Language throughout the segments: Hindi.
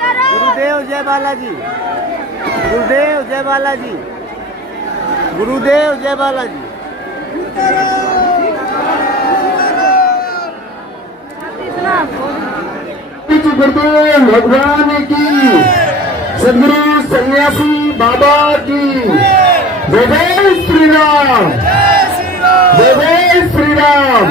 गुरुदेव जय बालाजी। गुरुदेव जय बालाजी। गुरुदेव जय बालाजी। गुरुदेव भगवान की, सदगुरु सन्यासी बाबा की जय। जय श्री राम। जय जय श्री राम।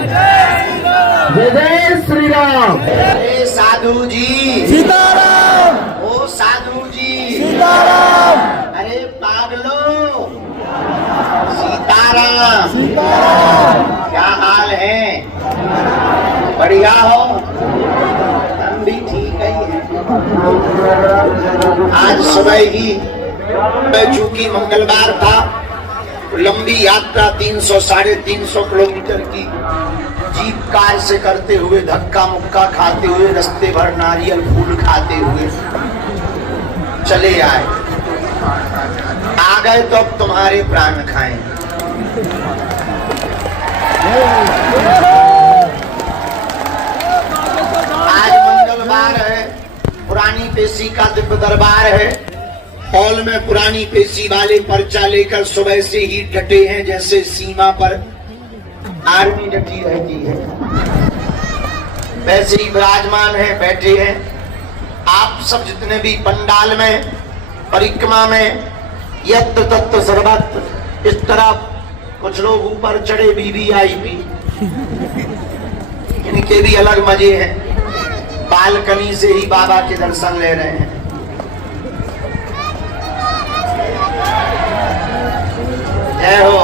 जय जय श्री राम। अरे साधु जी सीताराम। ओ साधु जी सीताराम। अरे पागलो सीताराम। सीताराम। क्या हाल है? बढ़िया हो? हम भी ठीक ही हैं। आज सुबह ही चूंकि मंगलवार था, लंबी यात्रा 300-350 किलोमीटर की जीप कार से करते हुए, धक्का मुक्का खाते हुए, रास्ते भर नारियल फूल खाते हुए चले आए। आ गए तो अब तुम्हारे प्राण खाएं। आज मंगलवार है, पुरानी पेशी का दिव्य दरबार है। हॉल में पुरानी पेशी वाले पर्चा लेकर सुबह से ही डटे हैं, जैसे सीमा पर आर्मी डटी रहती है, वैसे ही विराजमान है, बैठे हैं। आप सब जितने भी पंडाल में, परिक्रमा में, यत्र तत्र सर्वत्र, इस तरफ कुछ लोग ऊपर चढ़े वीवीआईपी, इनके भी अलग मजे हैं। बालकनी से ही बाबा के दर्शन ले रहे हैं। जय हो।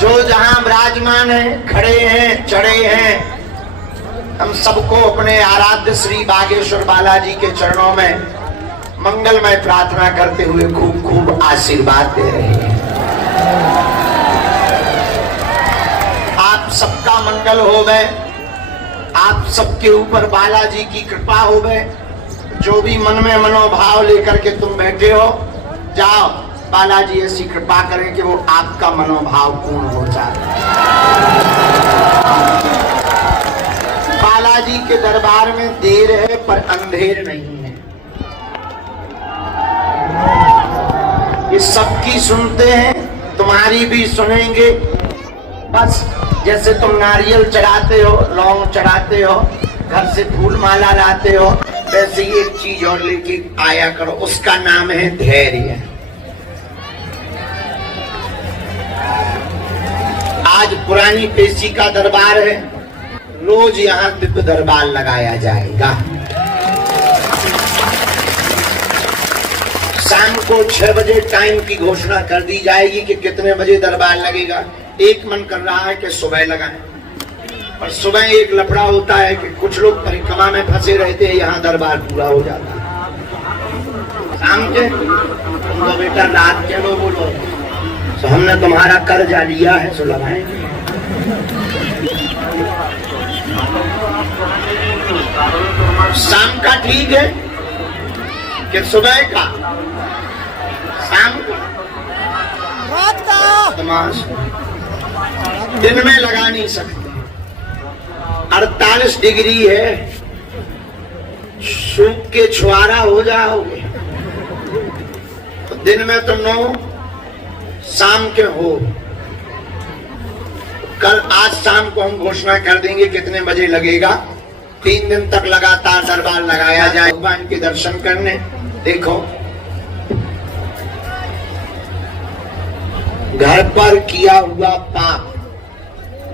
जो जहां विराजमान है, खड़े हैं, चढ़े हैं, हम सबको अपने आराध्य श्री बागेश्वर बालाजी के चरणों में मंगलमय प्रार्थना करते हुए खूब खूब आशीर्वाद दे रहे हैं। आप सबका मंगल हो गए, आप सबके ऊपर बालाजी की कृपा हो गए। जो भी मन में मनोभाव लेकर के तुम बैठे हो, जाओ बालाजी ऐसी कृपा करें कि वो आपका मनोभाव पूर्ण हो जाए। बालाजी के दरबार में देर है पर अंधेर नहीं है। ये सबकी सुनते हैं, तुम्हारी भी सुनेंगे। बस जैसे तुम नारियल चढ़ाते हो, लौंग चढ़ाते हो, घर से फूल माला लाते हो, वैसे ही एक चीज और लेके आया करो, उसका नाम है धैर्य। आज पुरानी पेशी का दरबार है, रोज यहाँ दिव्य दरबार लगाया जाएगा। शाम को 6 बजे टाइम की घोषणा कर दी जाएगी कि कितने बजे दरबार लगेगा। एक मन कर रहा है कि सुबह लगाएं, और सुबह एक लफड़ा होता है कि कुछ लोग परिक्रमा में फंसे रहते हैं, यहाँ दरबार पूरा हो जाता है। शाम के तुम तो बेटा रात के लो बोलो, तो हमने तुम्हारा कर्जा लिया है, सो लगाएंगे। शाम का ठीक है कि सुबह का? शाम का, रात का, तमाश दिन में लगा नहीं सकते। 48 डिग्री है, सूख के छुआरा हो जाओगे। तो दिन में तो 9, शाम के हो। कल आज शाम को हम घोषणा कर देंगे कितने बजे लगेगा। 3 दिन तक लगातार दरबार लगाया जाए भगवान के दर्शन करने। देखो, घर पर किया हुआ पाप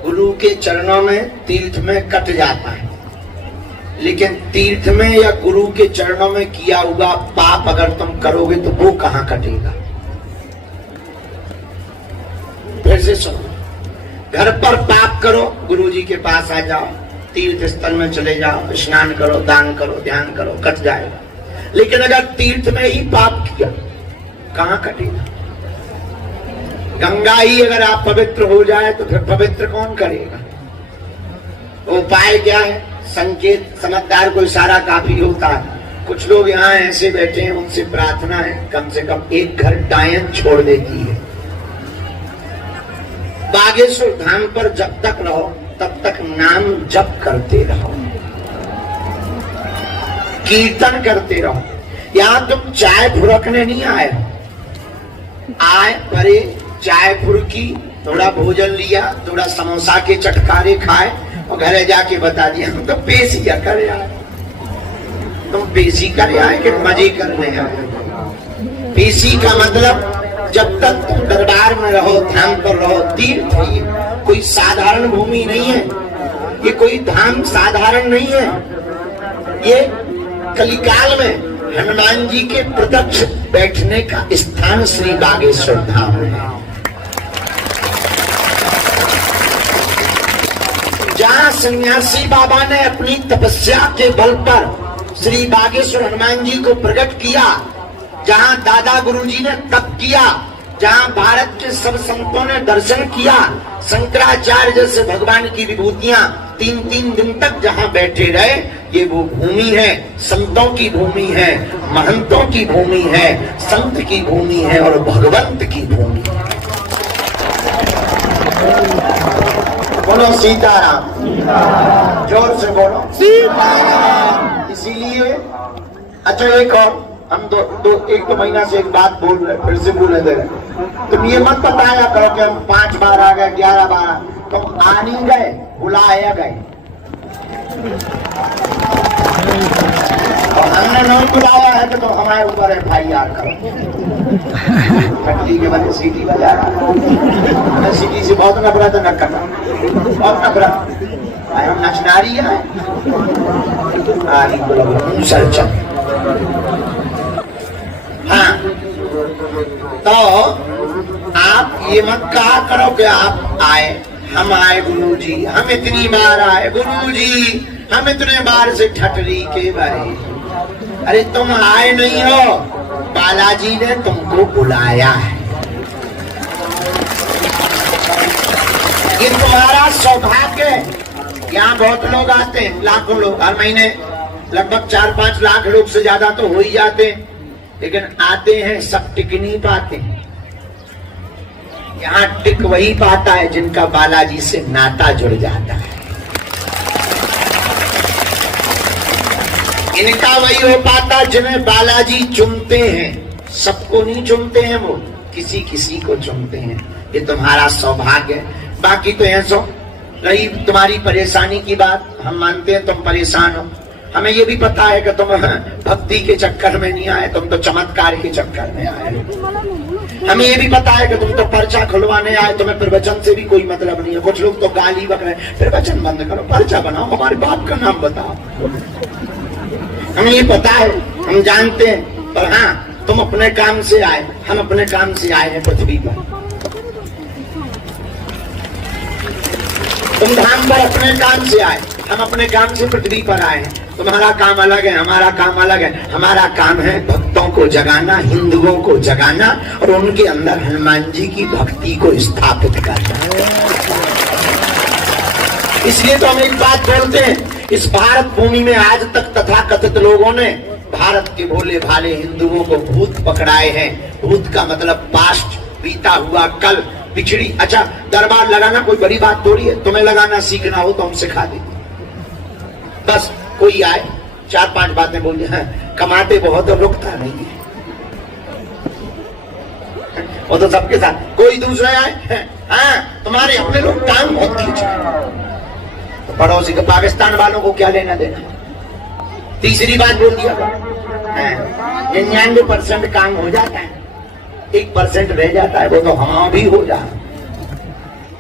गुरु के चरणों में, तीर्थ में कट जाता है, लेकिन तीर्थ में या गुरु के चरणों में किया हुआ पाप अगर तुम करोगे तो वो कहां कटेगा? फिर से सुनो, घर पर पाप करो, गुरु जी के पास आ जाओ, तीर्थ स्थल में चले जाओ, स्नान करो, दान करो, ध्यान करो, कट जाएगा। लेकिन अगर तीर्थ में ही पाप किया, कहां कटेगा? गंगा ही अगर आप पवित्र हो जाए तो फिर पवित्र कौन करेगा? उपाय क्या है? संकेत, समझदार को इशारा काफी होता है। कुछ लोग यहाँ ऐसे बैठे हैं, उनसे प्रार्थना है कम से कम एक घर डायन छोड़ देती है। बागेश्वर धाम पर जब तक रहो तब तक नाम जप करते रहो। कीर्तन करते रहो। यहाँ तुम चाय फुरकने नहीं आए, आए परे चाय फुरकी, थोड़ा भोजन लिया, थोड़ा समोसा के चटकारे खाए और घरे जाके बता दिया हम तो पेशी कर आए। तुम पेशी कर आए कि मजे करने आए? पेशी का मतलब जब तक तुम दरबार में रहो, धाम पर रहो, तीर्थ है ये, कोई साधारण भूमि नहीं है, ये कोई धाम साधारण नहीं है। ये कलिकाल में हनुमान जी के प्रत्यक्ष बैठने का स्थान श्री बागेश्वर धाम है, जहाँ सन्यासी बाबा ने अपनी तपस्या के बल पर श्री बागेश्वर हनुमान जी को प्रकट किया, जहाँ दादा गुरुजी ने तप किया, जहाँ भारत के सब संतों ने दर्शन किया, शंकराचार्य जैसे भगवान की विभूतियां 3-3 दिन तक जहाँ बैठे रहे, ये वो भूमि है, संतों की भूमि है, महंतों की भूमि है, संत की भूमि है और भगवंत की भूमि है। बोलो सीताराम, जोर से बोलो सीताराम। इसीलिए अच्छा एक और हम एक महीना से एक बात बोल रहे, फिर से बोले दे रहे। तुम ये मत बताया करो कि हम 5 बार आ गए, 11 बार, तुम आ नहीं गए, बुलाया गए। और हमने नहीं बुलाया है कि तुम हमारे ऊपर FIR करो। के बने सीटी बजा रहा, सीटी से बहुत नफरत न करना, बहुत नफरत। हम नचनारी है, हाँ, तो आप ये मत कहा करो कि आप आए, हम आए गुरुजी, हम इतनी बार आए गुरुजी, हम इतने बार से ठटरी के बारे। अरे तुम आए नहीं हो, बालाजी ने तुमको बुलाया है। ये तुम्हारा सौभाग्य है। यहाँ बहुत लोग आते हैं, लाखों लोग हर महीने, लगभग 4-5 लाख लोग से ज्यादा तो हो ही जाते हैं, लेकिन आते हैं सब टिक नहीं पाते। यहाँ टिक वही पाता है जिनका बालाजी से नाता जुड़ जाता है। इनका वही हो पाता जिन्हें बालाजी चुनते हैं, सबको नहीं चुनते हैं, वो किसी किसी को चुनते हैं। ये तुम्हारा सौभाग्य है। बाकी तो ऐसा रही तुम्हारी परेशानी की बात, हम मानते हैं तुम परेशान हो, हमें ये भी पता है कि तुम भक्ति के चक्कर में नहीं आए, तुम तो चमत्कार के चक्कर में आए। हमें ये भी पता है कि तुम तो पर्चा खुलवाने आए, तुम्हें प्रवचन से भी कोई मतलब नहीं है। कुछ लोग तो गाली बक रहे हैं, प्रवचन बंद करो, पर्चा बनाओ, हमारे बाप का नाम बताओ। हमें ये पता है, हम जानते हैं, पर हाँ तुम अपने काम से आए, हम अपने काम से आए हैं पृथ्वी पर। तुम धाम पर अपने काम से आए, हम अपने काम से पृथ्वी पर आए हैं। तुम्हारा काम अलग है, हमारा काम अलग है। हमारा काम है भक्तों को जगाना, हिंदुओं को जगाना और उनके अंदर हनुमान जी की भक्ति को स्थापित करना। इसलिए तो हम एक बात बोलते हैं, इस भारत भूमि में आज तक तथाकथित लोगों ने भारत के भोले भाले हिंदुओं को भूत पकड़ाए हैं। भूत का मतलब पास्ट, बीता हुआ कल, पिछड़ी। अच्छा, दरबार लगाना कोई बड़ी बात थोड़ी है, तुम्हें लगाना सीखना हो तो हम सिखा देंगे। बस कोई आए 4-5 बातें बोल दिया, कमाते बहुत और रुकता नहीं है, वो तो सबके साथ। कोई दूसरा आए, हाँ तुम्हारे अपने लोग टांग बहुत खींचे, तो पड़ोसी को, पाकिस्तान वालों को क्या लेना देना। तीसरी बात बोल दिया, 99% काम हो जाता है, 1% रह जाता है, वो तो हाँ भी हो जाए।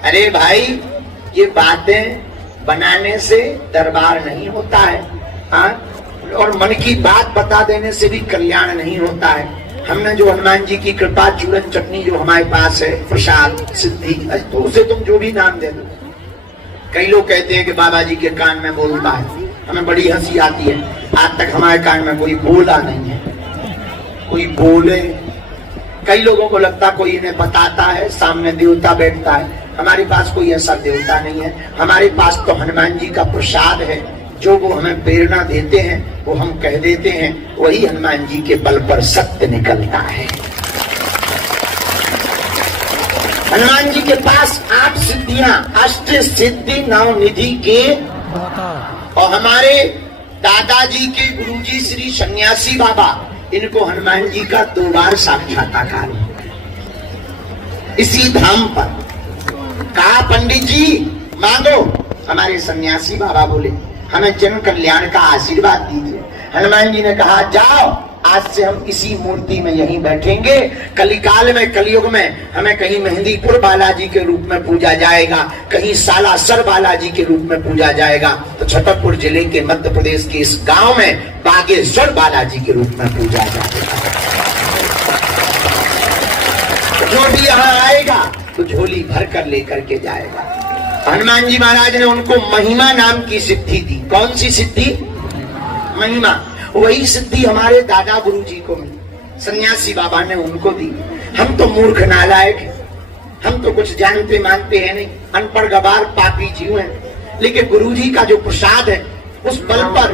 अरे भाई, ये बातें बनाने से दरबार नहीं होता है, हाँ, और मन की बात बता देने से भी कल्याण नहीं होता है। हमने जो हनुमान जी की कृपा, चूरन चटनी जो हमारे पास है, प्रसाद, सिद्धि, तो उसे तुम जो भी नाम दे दो। कई लोग कहते हैं कि बाबा जी के कान में बोलता है, हमें बड़ी हंसी आती है। आज तक हमारे कान में कोई बोला नहीं है, कोई बोले। कई लोगों को लगता कोई इन्हें बताता है, सामने देवता बैठता है। हमारे पास कोई ऐसा देवता नहीं है, हमारे पास तो हनुमान जी का प्रसाद है। जो वो हमें प्रेरणा देते हैं, वो हम कह देते हैं, वही हनुमान जी के बल पर सत्य निकलता है। हनुमान जी के पास 8 सिद्धियां, अष्ट सिद्धि 9 निधि के, और हमारे दादाजी के गुरुजी श्री सन्यासी बाबा, इनको हनुमान जी का 2 बार साक्षात्कार हुआ इसी धाम पर। कहा पंडित जी मांगो। हमारे सन्यासी बाबा बोले हमें जन कल्याण का आशीर्वाद दीजिए। हनुमान जी ने कहा जाओ, आज से हम इसी मूर्ति में यहीं बैठेंगे। कलिकाल में, कलयुग में हमें कहीं मेहंदीपुर बालाजी के रूप में पूजा जाएगा, कहीं सालासर बालाजी के रूप में पूजा जाएगा, तो छतरपुर जिले के मध्य प्रदेश के इस गांव में बागेश्वर बालाजी के रूप में पूजा जाएगा। जो भी यहाँ आएगा तो झोली भर कर लेकर के जाएगा। हनुमान जी महाराज ने उनको महिमा नाम की सिद्धि दी। कौन सी सिद्धि? महिमा। वही सिद्धि हमारे दादा गुरु जी को मिली, सन्यासी बाबा ने उनको दी। हम तो मूर्ख नालायक हैं, हम तो कुछ जानते मानते हैं नहीं, अनपढ़ गवार पापी जीव हैं। लेकिन गुरु जी का जो प्रसाद है उस बल पर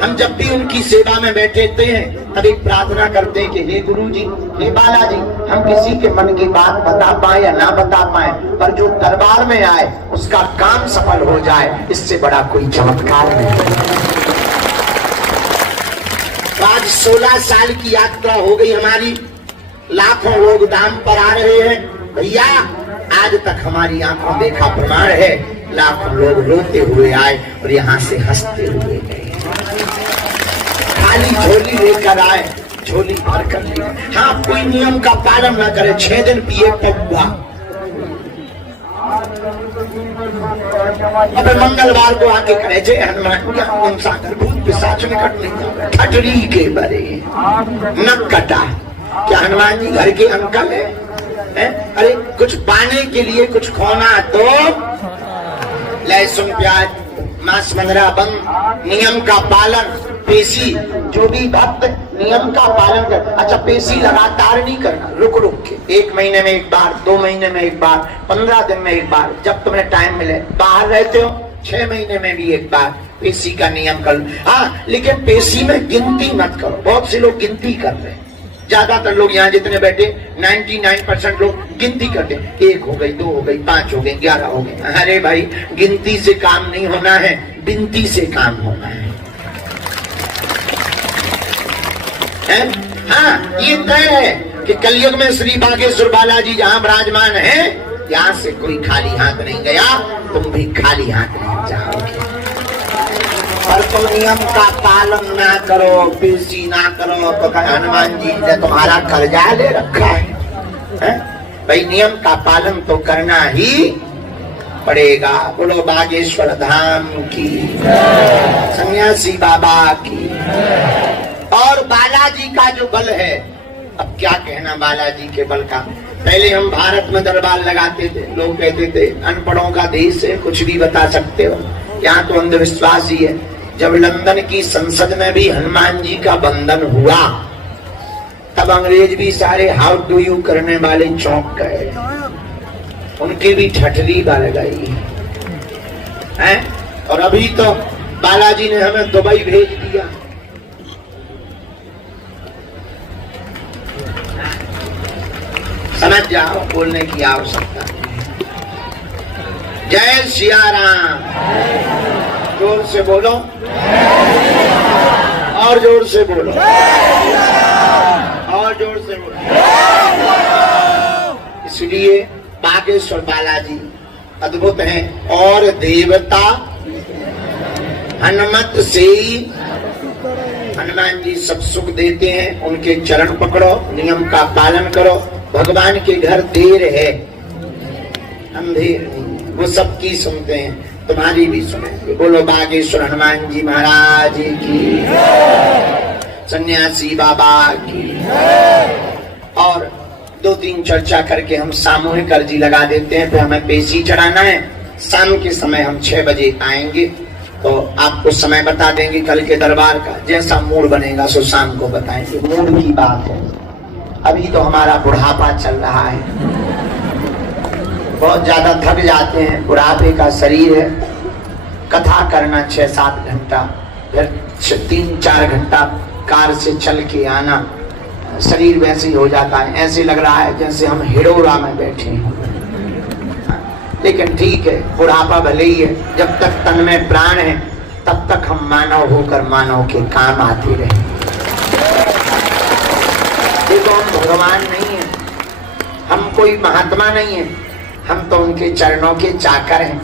हम जब भी उनकी सेवा में बैठे हैं तब एक प्रार्थना करते हैं कि हे गुरु जी, हे बालाजी, हम किसी के मन की बात बता पाए या ना बता पाए, पर जो दरबार में आए उसका काम सफल हो जाए, इससे बड़ा कोई चमत्कार नहीं। आज 16 साल की यात्रा हो गई हमारी, लाखों लोग दाम पर आ रहे हैं। भैया आज तक हमारी आंखों देखा प्रमाण है, लाखों लोग रोते हुए आए और यहाँ से हंसते हुए गए। खाली झोली लेकर आए, झोली भर कर ले। हाँ, कोई नियम का पालन न करे, 6 दिन पिए हुआ। अब मंगलवार को आके करे जय हनुमान, क्या उनसा भूत पिशाच निकट नहीं, ठटरी के बरे नक कटा। क्या हनुमान जी घर के अंकल है? अरे कुछ पाने के लिए कुछ खोना तो लहसुन प्याज मांस मंगरा बंद, नियम का पालन, पेशी। जो भी भक्त नियम का पालन कर। अच्छा, पेशी लगातार नहीं करना, रुक रुक के, 1 महीने में एक बार, 2 महीने में एक बार, 15 दिन में एक बार, जब तुम्हें टाइम मिले। बाहर रहते हो 6 महीने में भी एक बार पेशी का नियम कर। हाँ, लेकिन पेशी में गिनती मत करो। बहुत से लोग गिनती कर रहे हैं, ज्यादातर लोग यहाँ जितने बैठे 99% लोग गिनती करते। 1 हो गई, 2 हो गई, 5 हो गई, 11 हो गई। अरे भाई, गिनती से काम नहीं होना है, बिनती से काम होना है। हाँ, ये तय है कि कलयुग में श्री बागेश्वर बालाजी जहाँ विराजमान है, यहाँ से कोई खाली हाथ नहीं गया, तुम भी खाली हाथ नहीं जाओगे। और तुम नियम का पालन ना करो, पेशी ना करो, तो हनुमान जी ने तुम्हारा कर्जा ले रखा है। भाई, नियम का पालन तो करना ही पड़ेगा। बोलो बागेश्वर धाम की, सन्यासी बाबा की। और बालाजी का जो बल है, अब क्या कहना बालाजी के बल का। पहले हम भारत में दरबार लगाते थे, लोग कहते थे अनपढ़ों का देश है, कुछ भी बता सकते हो, यहाँ तो अंधविश्वास ही है। जब लंदन की संसद में भी हनुमान जी का बंधन हुआ, तब अंग्रेज भी सारे हाउ डू यू करने वाले चौंक गए, उनकी भी ठठरी बढ़ गई है। और अभी तो बालाजी ने हमें दुबई भेज दिया। समझ जाओ, बोलने की आवश्यकता नहीं। जय सिया राम। जोर से बोलो, और जोर से बोलो, और जोर से बोलो। इसलिए बागेश्वर बालाजी अद्भुत हैं। और देवता हनुमत से हनुमान जी सब सुख देते हैं। उनके चरण पकड़ो, नियम का पालन करो। भगवान के घर देर है, अंधेर नहीं, वो सबकी सुनते हैं, तुम्हारी भी सुनेंगे। बोलो बागेश्वर हनुमान जी महाराज की, सन्यासी बाबा की। और 2-3 चर्चा करके हम सामूहिक अर्जी लगा देते हैं, फिर हमें पेशी चढ़ाना है। शाम के समय हम 6 बजे आएंगे, तो आपको समय बता देंगे कल के दरबार का। जैसा मूड बनेगा सो शाम को बताएंगे। मूड की बात है, अभी तो हमारा बुढ़ापा चल रहा है, बहुत ज्यादा थक जाते हैं, बुढ़ापे का शरीर है। कथा करना 6-7 घंटा, फिर 3-4 घंटा कार से चल के आना, शरीर वैसे ही हो जाता है। ऐसे लग रहा है जैसे हम हिडोरा में बैठे हैं। लेकिन ठीक है, बुढ़ापा भले ही है, जब तक तन में प्राण है तब तक हम मानव होकर मानव के काम आते रहे। देखो हम भगवान नहीं है, हम कोई महात्मा नहीं है, हम तो उनके चरणों के चाकर हैं।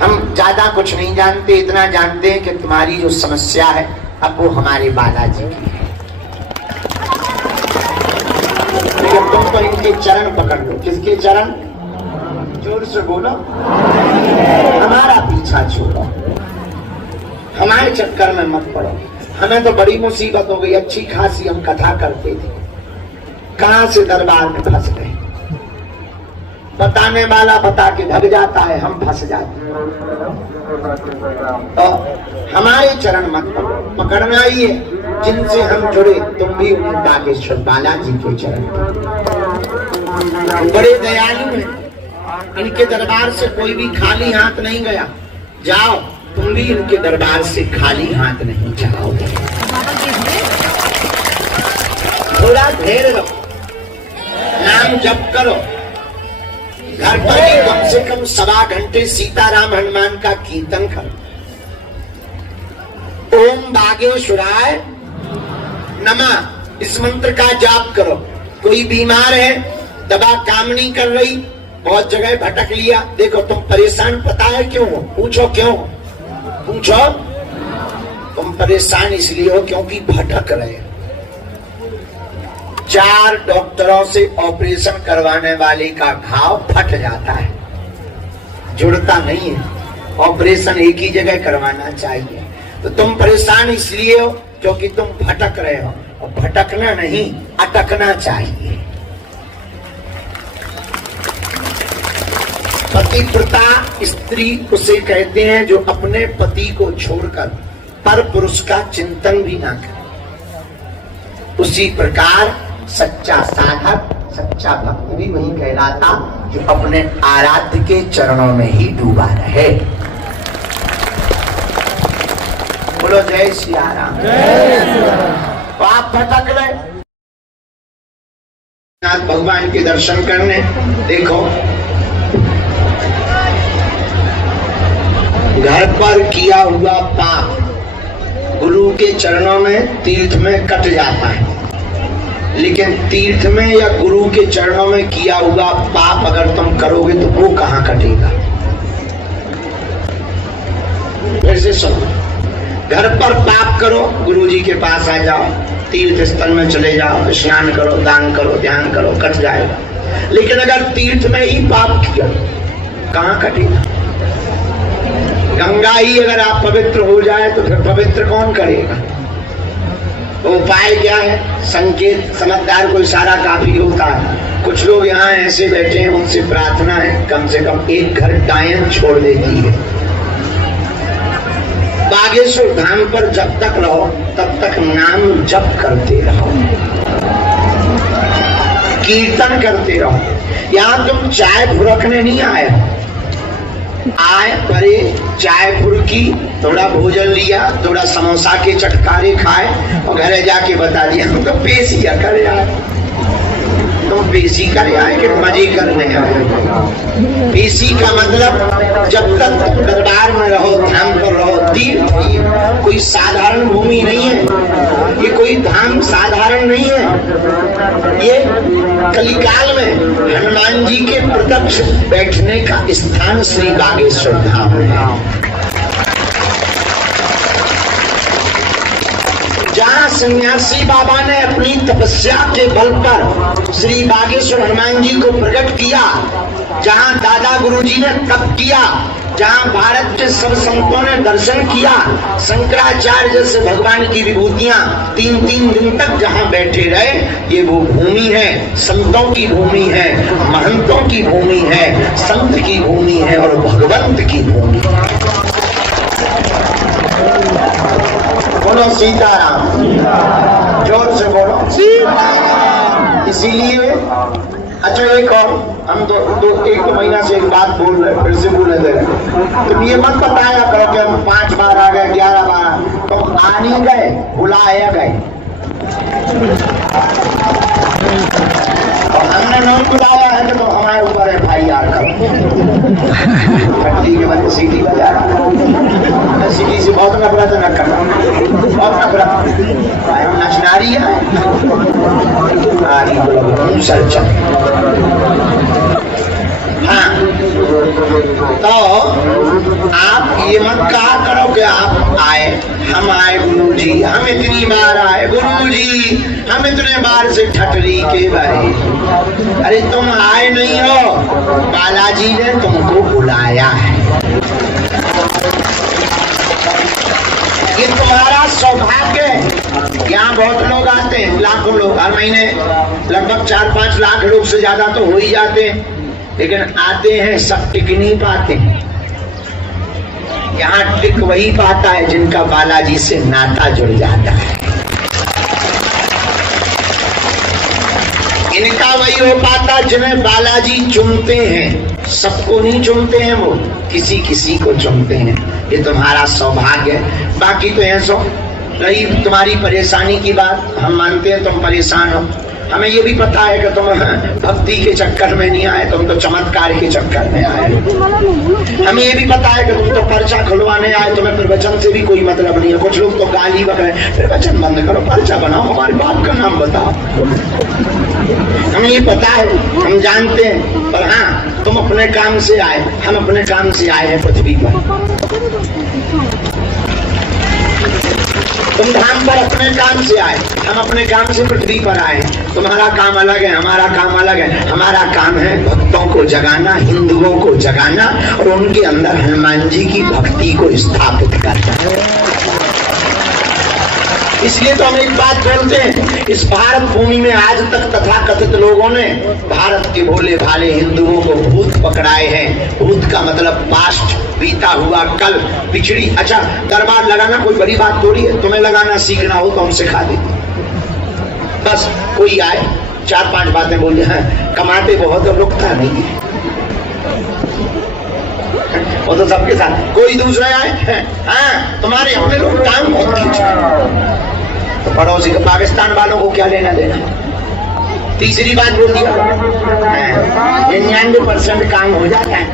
हम ज्यादा कुछ नहीं जानते, इतना जानते हैं कि तुम्हारी जो समस्या है अब वो हमारे बालाजी की है। लेकिन तुम तो इनके चरण पकड़ लो। किसके चरण? जोर से बोलो। हमारा पीछा छोड़ो, हमारे चक्कर में मत पड़ो। हमें तो बड़ी मुसीबत हो गई, अच्छी खासी हम कथा करते थे, कहां से दरबार में फंस गए। बताने वाला बता के भाग जाता है, हम फंस जाते हैं। तो हमारे चरण मत पकड़ो, पकड़ना ही है जिनसे हम जुड़े। तुम भी उन्हें बागेश्वर बालाजी के चरण बड़े दयालु हैं, इनके दरबार से कोई भी खाली हाथ नहीं गया। जाओ तुम भी इनके दरबार से खाली हाथ नहीं जाओगे। थोड़ा धैर्य रखो, नाम जप करो। घर पर ही कम से कम 1.25 घंटे सीताराम हनुमान का कीर्तन करो। ओम बागेश्वराय नमः इस मंत्र का जाप करो। कोई बीमार है, दवा काम नहीं कर रही, बहुत जगह भटक लिया, देखो तुम परेशान, पता है क्यों? पूछो क्यों? पूछो। तुम परेशान इसलिए हो क्योंकि भटक रहे हो। 4 डॉक्टरों से ऑपरेशन करवाने वाले का घाव फट जाता है, जुड़ता नहीं है। ऑपरेशन एक ही जगह करवाना चाहिए। तो तुम परेशान इसलिए हो क्योंकि तुम भटक रहे हो, और भटकना नहीं, अटकना चाहिए। पतिव्रता स्त्री उसे कहते हैं जो अपने पति को छोड़कर पर पुरुष का चिंतन भी ना करे। उसी प्रकार सच्चा साधक, सच्चा भक्त भी वही कहलाता जो अपने आराध्य के चरणों में ही डूबा रहे। बोलो जय सिया राम। तो आप भटक रहे भगवान के दर्शन करने, देखो घर पर किया हुआ पाप गुरु के चरणों में, तीर्थ में कट जाता है। लेकिन तीर्थ में या गुरु के चरणों में किया हुआ पाप अगर तुम करोगे तो वो कहां कटेगा? फिर से सुनो, घर पर पाप करो, गुरु जी के पास आ जाओ, तीर्थ स्थल में चले जाओ, स्नान करो, दान करो, ध्यान करो, कट जाएगा। लेकिन अगर तीर्थ में ही पाप किया कहां कटेगा? गंगा ही अगर आप पवित्र हो जाए तो फिर पवित्र कौन करेगा? तो उपाय क्या है? संकेत समझदार को इशारा काफी होता है। कुछ लोग यहाँ ऐसे बैठे हैं, उनसे प्रार्थना है कम से कम एक घर डायन छोड़ देती है। बागेश्वर धाम पर जब तक रहो तब तक नाम जप करते रहो, कीर्तन करते रहो। यहाँ तुम चाय भुरकने नहीं आए हो, आए परे चाय फुरकी, थोड़ा भोजन लिया, थोड़ा समोसा के चटकारे खाए और घरे जाके बता दिया हम तो पेशिया करे आए। तुम पेशी करे आए कि मजे करने आए? पेशी का मतलब जब तक दरबार में रहो, धाम पर रहो, तीर्थ कोई साधारण भूमि नहीं है, ये कोई धाम साधारण नहीं है। ये कलिकाल में हनुमान जी के प्रत्यक्ष बैठने का स्थान श्री बागेश्वर धाम है, जहाँ सन्यासी बाबा ने अपनी तपस्या के बल पर श्री बागेश्वर हनुमान जी को प्रकट किया, जहाँ दादा गुरु जी ने तप किया, जहाँ भारत के सब संतों ने दर्शन किया, शंकराचार्य जैसे भगवान की विभूतियां 3-3 दिन तक जहाँ बैठे रहे, ये वो भूमि है, संतों की भूमि है, महंतों की भूमि है, संत की भूमि है और भगवंत की भूमि है। बोलो सीताराम, जोर से बोलो सीताराम। इसीलिए अच्छा एक और हम एक महीना से एक बात बोल रहे, फिर से बोले दे रहे। तुम ये मत बताया करो कि हम 5 बार आ गए, 11 बार, तो आ नहीं गए, बुलाया गए। और हमने नहीं बुलाया है तो हमारे ऊपर FIR करो। छठी के बच्चे सीटी बजा सीधी से बहुत नफरत न करना, बहुत नफरत। हम नचनारी है हाँ। तो आप ये मत कहा करो कि आप आए, हम आए गुरुजी, हम इतनी बार आए गुरुजी, हम इतने बार से ठटरी के भाई। अरे तुम आए नहीं हो, बालाजी ने तुमको बुलाया है। ये तुम्हारा सौभाग्य है। यहाँ बहुत लोग आते हैं, लाखों लोग हर महीने, लगभग 4-5 लाख लोग से ज्यादा तो हो ही जाते हैं, लेकिन आते हैं सब टिक नहीं पाते। यहाँ टिक वही पाता है जिनका बालाजी से नाता जुड़ जाता है। इनका वही हो पाता जिन्हें बालाजी चुनते हैं। सबको नहीं चुनते हैं वो, किसी किसी को चुनते हैं। ये तुम्हारा सौभाग्य है। बाकी तो ऐसो रही तुम्हारी परेशानी की बात, हम मानते हैं तुम परेशान हो। हमें ये भी पता है कि तुम भक्ति के चक्कर में नहीं आए, तुम तो चमत्कार के चक्कर में आए। हमें ये भी पता है कि तुम तो पर्चा खुलवाने आए, तुम्हें प्रवचन से भी कोई मतलब नहीं है। कुछ लोग तो गाली बक रहे हैं, प्रवचन बंद करो, पर्चा बनाओ, हमारे बाप का नाम बताओ। हमें ये पता है, हम जानते हैं, पर हाँ तुम अपने काम से आए, हम अपने काम से आए हैं पृथ्वी पर। तुम धाम पर अपने काम से आए, हम अपने काम से पृथ्वी पर आए। तुम्हारा काम अलग है, हमारा काम अलग है। हमारा काम है भक्तों को जगाना, हिंदुओं को जगाना और उनके अंदर हनुमान जी की भक्ति को स्थापित करना। इसलिए तो हम एक बात बोलते हैं, इस भारत भूमि में आज तक तथाकथित लोगों ने भारत के भोले भाले हिंदुओं को भूत पकड़ाए हैं। भूत का मतलब पास्ट, बीता हुआ कल, पिछड़ी। अच्छा, दरबार लगाना कोई बड़ी बात थोड़ी है, तुम्हें लगाना सीखना हो तो हम सिखा देते। बस कोई आए 4-5 बातें बोले, हैं कमाते बहुत और रुकता नहीं है, वो तो सबके साथ। कोई दूसरा आए, हाँ तुम्हारे अपने लोग काम बहुत खींच, तो पड़ोसी को पाकिस्तान वालों को क्या लेना देना। तीसरी बात बोल दिया, 99% काम हो जाता है,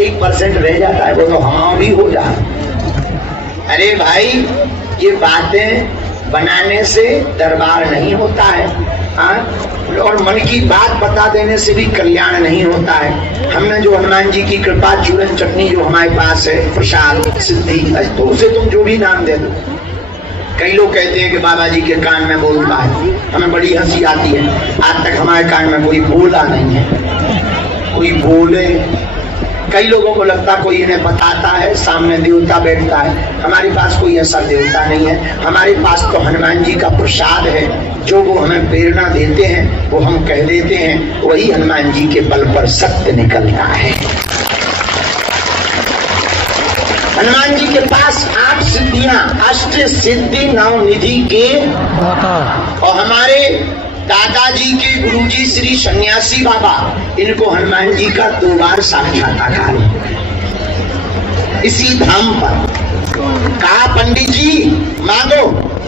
1% रह जाता है, वो तो हाँ भी हो जाए। अरे भाई ये बातें बनाने से दरबार नहीं होता है, हाँ, और मन की बात बता देने से भी कल्याण नहीं होता है। हमने जो हनुमान जी की कृपा, चूरन चटनी जो हमारे पास है, प्रसाद, सिद्धि, तो उसे तुम जो भी नाम दे दो। कई लोग कहते हैं कि बाबा जी के कान में बोलता है, हमें बड़ी हंसी आती है। आज तक हमारे कान में कोई बोला नहीं है, कोई बोले। कई लोगों को लगता कोई इन्हें बताता है, सामने देवता बैठता है। हमारे पास कोई ऐसा देवता नहीं है, हमारे पास तो हनुमान जी का प्रसाद है। जो वो हमें प्रेरणा देते हैं, वो हम कह देते हैं, वही हनुमान जी के बल पर सत्य निकलता है। हनुमान जी के पास 8 सिद्धियां, अष्ट सिद्धि नव निधि के, और हमारे दादाजी के गुरुजी श्री सन्यासी बाबा, इनको हनुमान जी का 2 बार साक्षात्कार इसी धाम पर। कहा पंडित जी मांगो,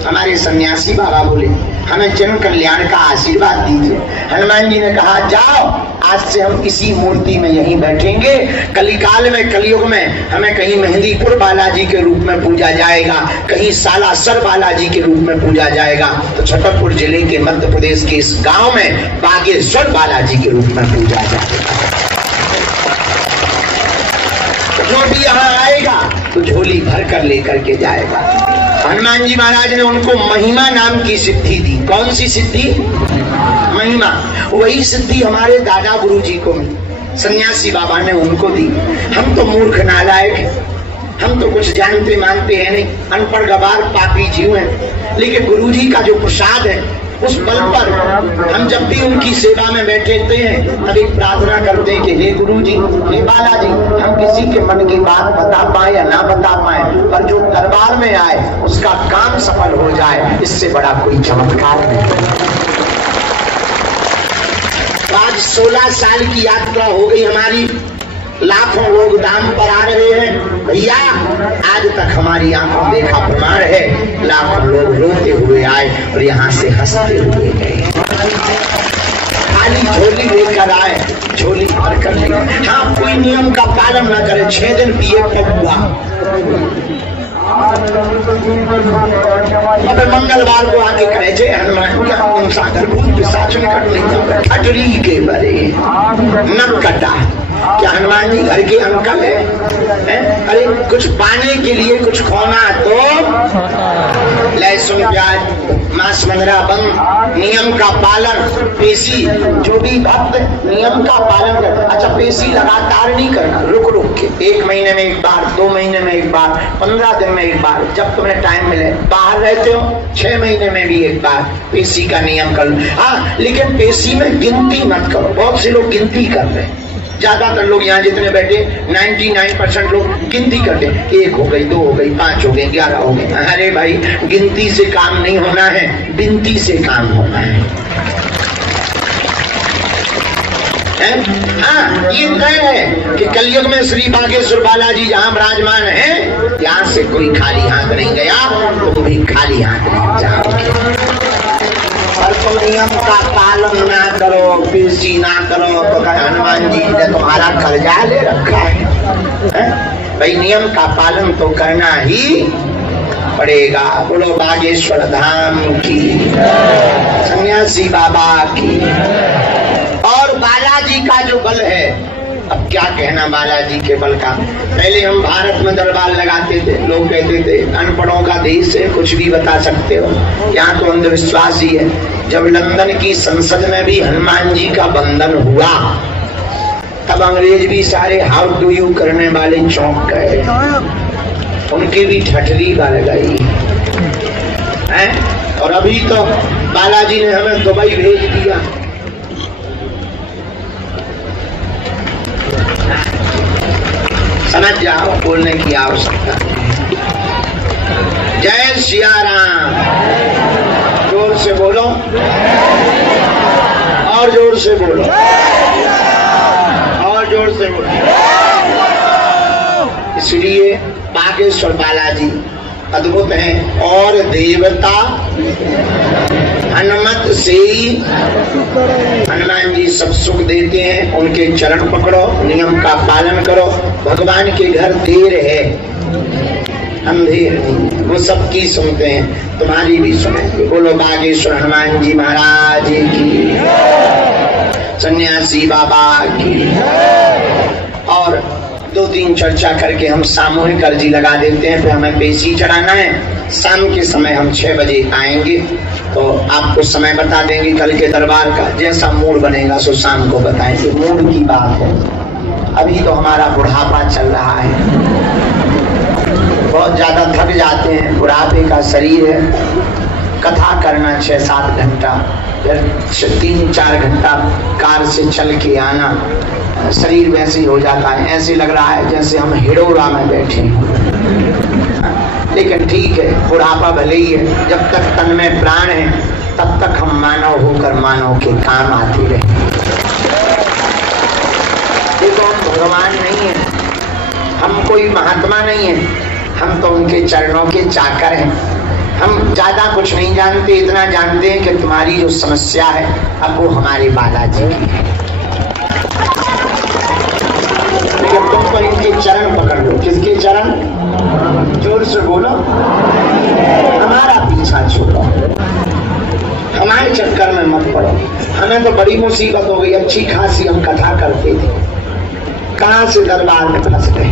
हमारे सन्यासी बाबा बोले हमें जन कल्याण का आशीर्वाद दीजिए। हनुमान जी ने कहा जाओ, आज से हम इसी मूर्ति में यहीं बैठेंगे। कलिकाल में, कलयुग में हमें कहीं मेहंदीपुर बालाजी के रूप में पूजा जाएगा, कहीं सालासर बालाजी के रूप में पूजा जाएगा, तो छतरपुर जिले के मध्य प्रदेश के इस गांव में बागेश्वर बालाजी के रूप में पूजा जाएगा। जो भी यहाँ आएगा तो झोली भर कर लेकर के जाएगा। हनुमान जी महाराज ने उनको महिमा नाम की सिद्धि दी। कौन सी सिद्धि? महिमा। वही सिद्धि हमारे दादा गुरु जी को मिली, सन्यासी बाबा ने उनको दी। हम तो मूर्ख नालायक हैं, हम तो कुछ जानते मानते हैं नहीं, अनपढ़ गवार पापी जीव हैं। लेकिन गुरु जी का जो प्रसाद है, उस बल पर हम जब भी उनकी सेवा में बैठते हैं, तभी प्रार्थना करते हैं कि हे गुरु जी, हे बालाजी, हम किसी के मन की बात बता पाए या ना बता पाए, पर जो दरबार में आए उसका काम सफल हो जाए, इससे बड़ा कोई चमत्कार नहीं। आज 16 साल की यात्रा हो गई हमारी, लाखों लोग दाम पर आ रहे हैं भैया। आज तक हमारी आंखों देखा प्रमाण है, लाखों लोग रोते हुए आए और यहाँ से हंसते हुए गए। खाली झोली लेकर आए, झोली भर कर ले। हाँ, कोई नियम का पालन न करे, 6 दिन पिए हुआ, अब मंगलवार को आके कहे छे हनुमान क्या सागर भूत पिशाच निकट नहीं खटरी के बरे न कटा। क्या हनुमान जी घर के अंकल है? अरे कुछ पाने के लिए कुछ खोना तो लहसुन प्याज मांस मंगरा बंद, नियम का पालन, पेशी जो भी भक्त नियम का पालन कर। अच्छा, पेशी लगातार नहीं करना, रुक रुक के 1 महीने में एक बार, 2 महीने में एक बार, 15 दिन में एक बार, जब तुम्हें टाइम मिले। बाहर रहते हो 6 महीने में भी एक बार पेशी का नियम कर लो। हाँ, लेकिन पेशी में गिनती मत करो। बहुत से लोग गिनती कर रहे हैं, ज्यादातर लोग यहाँ जितने बैठे 99% लोग गिनती करते, 1 हो गई, 2 हो गई, 5 हो गई, 11 हो गई। अरे भाई, गिनती से काम नहीं होना है, बिनती से काम होना है। हाँ, ये तय है कि कलयुग में श्री बागेश्वर बालाजी जहाँ विराजमान है, यहाँ से कोई खाली हाथ नहीं गया, तुम भी खाली हाथ नहीं जाओगे। और तुम नियम का पालन ना करो, पेशी ना करो तो हनुमान जी ने तुम्हारा कर्जा ले रखा है। भाई, नियम का पालन तो करना ही पड़ेगा। बोलो बागेश्वर धाम की, सन्यासी बाबा की। और बालाजी का जो बल है, अब क्या कहना बालाजी के बल का। पहले हम भारत में दरबार लगाते थे, लोग कहते थे अनपढ़ों का देश है, कुछ भी बता सकते हो, यहाँ तो अंधविश्वास ही है। जब लंदन की संसद में भी हनुमान जी का बंधन हुआ, तब अंग्रेज भी सारे हाउ डू यू करने वाले चौंक गए, उनकी भी ठठरी गल गई है। और अभी तो बालाजी ने हमें दुबई भेज दिया। समझ जाओ, बोलने की आवश्यकता। जय सिया राम, जोर से बोलो और जोर से बोलो और जोर से बोलो। इसलिए बागेश्वर बालाजी अद्भुत हैं। और देवता हनुमत से हनुमान जी सब सुख देते हैं, उनके चरण पकड़ो, नियम का पालन करो। भगवान के घर देर है, अंधेर नहीं, वो सबकी सुनते हैं, तुम्हारी भी सुनेंगे। बोलो बागेश्वर हनुमान जी महाराज की, सन्यासी बाबा की। और 2-3 चर्चा करके हम सामूहिक अर्जी लगा देते हैं, फिर हमें पेशी चढ़ाना है। शाम के समय हम 6 बजे आएंगे, तो आपको समय बता देंगे कल के दरबार का। जैसा मूड बनेगा सो शाम को बताएंगे। मूड की बात है, अभी तो हमारा बुढ़ापा चल रहा है, बहुत ज्यादा थक जाते हैं, बुढ़ापे का शरीर है। कथा करना 6-7 घंटा, फिर 3-4 घंटा कार से चल के आना, शरीर वैसे ही हो जाता है, ऐसे लग रहा है जैसे हम हिडोरा में बैठे हैं। लेकिन ठीक है, बुढ़ापा भले ही है, जब तक तन में प्राण है तब तक हम मानव होकर मानव के काम आते रहे। देखो, हम भगवान नहीं है, हम कोई महात्मा नहीं है, हम तो उनके चरणों के चाकर हैं। हम ज्यादा कुछ नहीं जानते, इतना जानते हैं कि तुम्हारी जो समस्या है अब वो हमारे बालाजी की है। लेकिन तुम तो इनके चरण पकड़ लो। किसके चरण? जोर से बोलो। हमारा पीछा छोड़ो, हमारे चक्कर में मत पड़ो। हमें तो बड़ी मुसीबत हो गई, अच्छी खासी हम कथा करते थे, कहां से दरबार में फंस गए।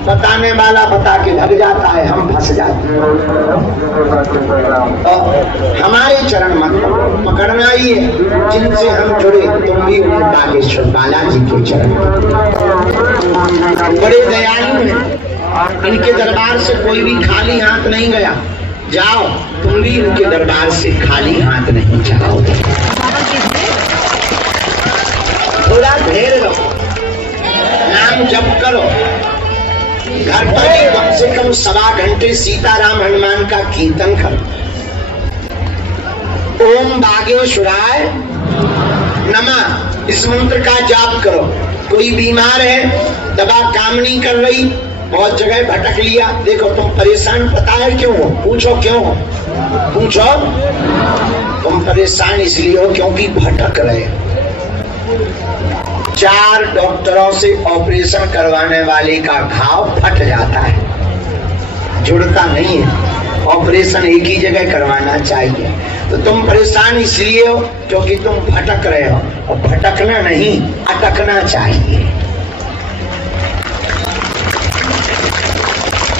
बताने वाला बता के लग जाता है, हम फंस जाते हैं। तो हमारे चरण मत पकड़ना ही है, जिनसे हम जुड़े तुम भी उन्हें बागेश्वर बालाजी के चरण। बड़े दयालु हैं, इनके दरबार से कोई भी खाली हाथ नहीं गया। जाओ, तुम भी इनके दरबार से खाली हाथ नहीं जाओगे। थोड़ा धैर्य रखो, नाम जप करो, घर पर भी कम से कम 1.25 घंटे सीताराम हनुमान का कीर्तन करो। ओम बागेश्वराय नमः इस मंत्र का जाप करो। कोई बीमार है, दवा काम नहीं कर रही, बहुत जगह भटक लिया, देखो तुम परेशान, पता है क्यों हो? पूछो क्यों हो? पूछो। तुम परेशान इसलिए हो क्योंकि भटक रहे हो। 4 डॉक्टरों से ऑपरेशन करवाने वाले का घाव फट जाता है, जुड़ता नहीं है। ऑपरेशन एक ही जगह करवाना चाहिए। तो तुम परेशान इसलिए हो क्योंकि तुम भटक रहे हो, और भटकना नहीं, अटकना चाहिए।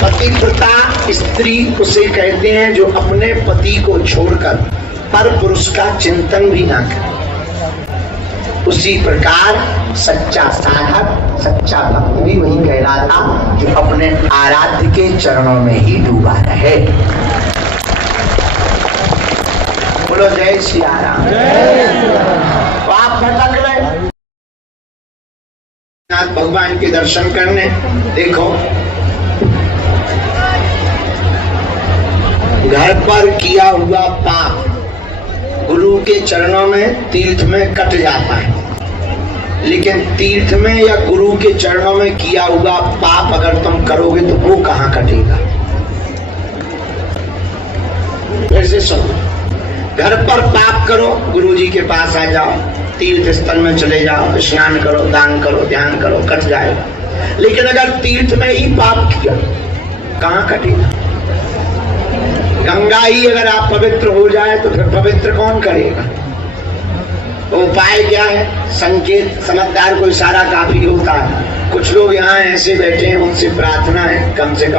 पतिव्रता स्त्री उसे कहते हैं जो अपने पति को छोड़कर पर पुरुष का चिंतन भी ना करे। उसी प्रकार सच्चा साधक, सच्चा भक्त भी वही कहलाता जो अपने आराध्य के चरणों में ही डूबा रहे। बोलो जय श्री राम। तो आप भटक रहे नाथ भगवान के दर्शन करने। देखो, घर पर किया हुआ पाप गुरु के चरणों में, तीर्थ में कट जाता है, लेकिन तीर्थ में या गुरु के चरणों में किया हुआ पाप अगर तुम करोगे तो वो कहाँ कटेगा। फिर से सुनो, घर पर पाप करो, गुरु जी के पास आ जाओ, तीर्थ स्थल में चले जाओ, स्नान करो, दान करो, ध्यान करो, कट जाएगा। लेकिन अगर तीर्थ में ही पाप किया, कहाँ कटेगा। गंगा ही अगर आप पवित्र हो जाए तो फिर पवित्र कौन करेगा। तो उपाय क्या है। संकेत समझदार को इशारा काफी होता है। कुछ लोग यहाँ ऐसे बैठे हैं, उनसे प्रार्थना है कम से कम